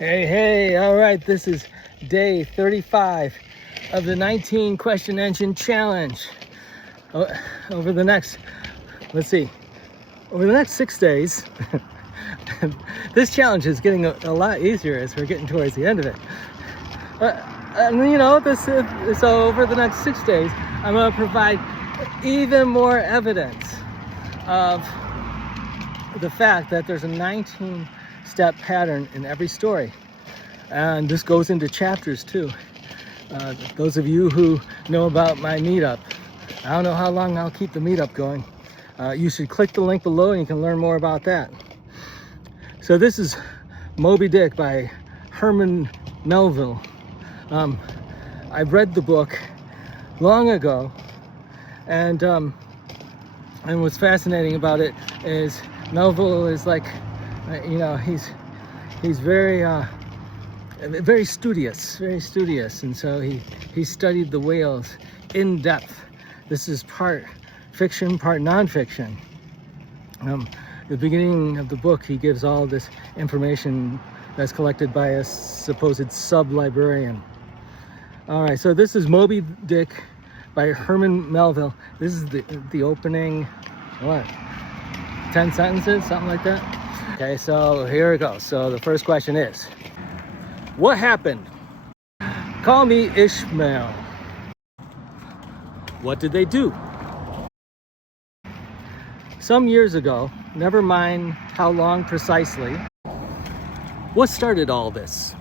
Hey, all right, this is day 35 of the 19 question engine challenge. Over the next 6 days, this challenge is getting a lot easier as we're getting towards the end of it. So over the next 6 days, I'm going to provide even more evidence of the fact that there's a 19-step pattern in every story. And this goes into chapters too. Those of you who know about my meetup, I don't know how long I'll keep the meetup going. You should click the link below and you can learn more about that. So this is Moby Dick by Herman Meville. I read the book long ago, and what's fascinating about it is Meville is like, he's very studious, and so he studied the whales in depth. This is part fiction, part non-fiction. The beginning of the book, he gives all this information that's collected by a supposed sub-librarian. All right, so this is Moby Dick by Herman Meville. This is the opening, 10 sentences, something like that. Okay, so here it goes. So the first question is, what happened? Call me Ishmael. What did they do? Some years ago, never mind how long precisely, what started all this?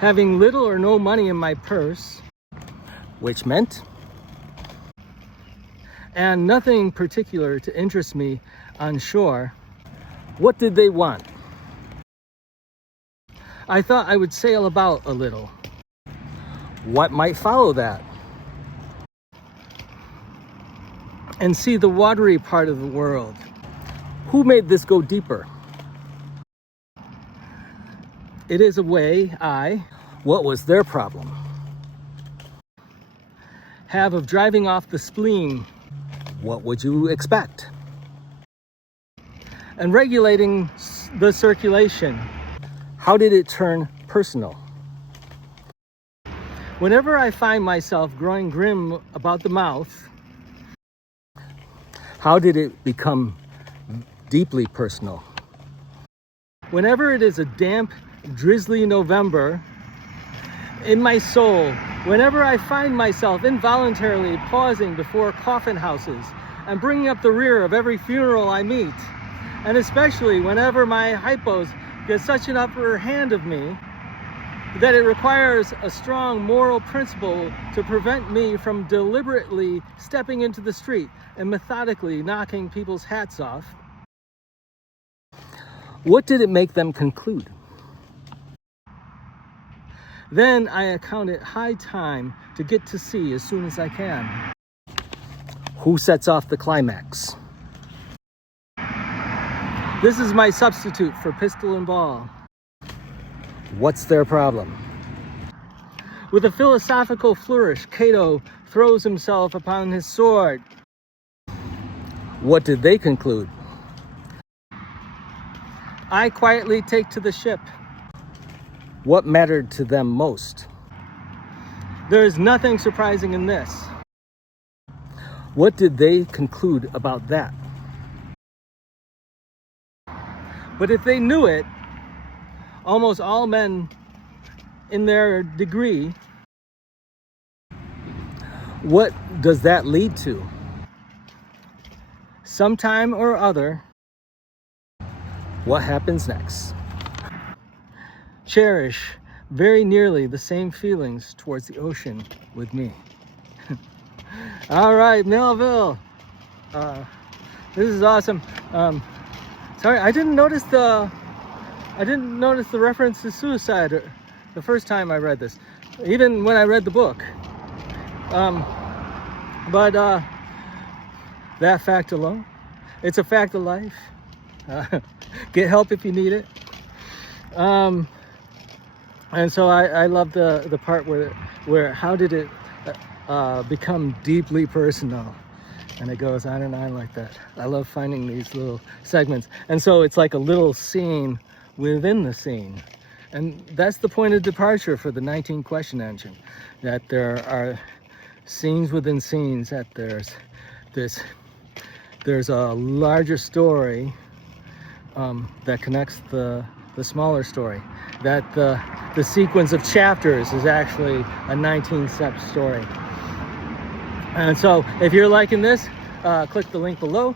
Having little or no money in my purse, which meant, and nothing particular to interest me on shore, what did they want? I thought I would sail about a little. What might follow that? And see the watery part of the world. Who made this go deeper? It is a way what was their problem? Have of driving off the spleen. What would you expect? And regulating the circulation. How did it turn personal? Whenever I find myself growing grim about the mouth, how did it become deeply personal? Whenever it is a damp, drizzly November, in my soul, whenever I find myself involuntarily pausing before coffin houses and bringing up the rear of every funeral I meet, and especially whenever my hypos get such an upper hand of me that it requires a strong moral principle to prevent me from deliberately stepping into the street and methodically knocking people's hats off, what did it make them conclude? Then I account it high time to get to sea as soon as I can. Who sets off the climax? This is my substitute for pistol and ball. What's their problem? With a philosophical flourish, Cato throws himself upon his sword. What did they conclude? I quietly take to the ship. What mattered to them most? There is nothing surprising in this. What did they conclude about that? But if they knew it, almost all men in their degree, what does that lead to? Sometime or other, what happens next? Cherish very nearly the same feelings towards the ocean with me. All right, Meville. This is awesome. Sorry, I didn't notice the reference to suicide the first time I read this, even when I read the book. But that fact alone, it's a fact of life. Get help if you need it. And so I love the part where how did it become deeply personal? And it goes on and on like that. I love finding these little segments. And so it's like a little scene within the scene. And that's the point of departure for the 19 question engine, that there are scenes within scenes, that there's a larger story that connects the smaller story, that the sequence of chapters is actually a 19-step story. And so if you're liking this, click the link below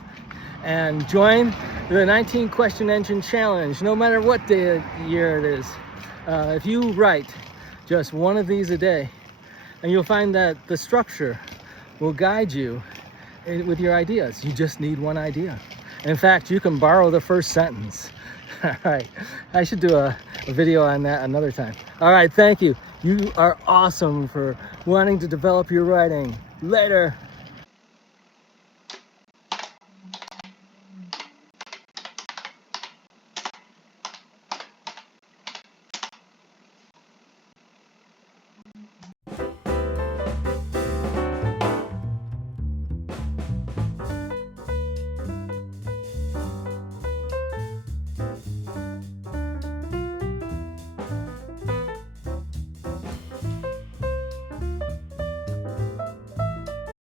and join the 19 question engine challenge, no matter what day of year it is. If you write just one of these a day, and you'll find that the structure will guide you with your ideas. You just need one idea. In fact, you can borrow the first sentence. All right, I should do a video on that another time. All right, thank you. You are awesome for wanting to develop your writing. Later.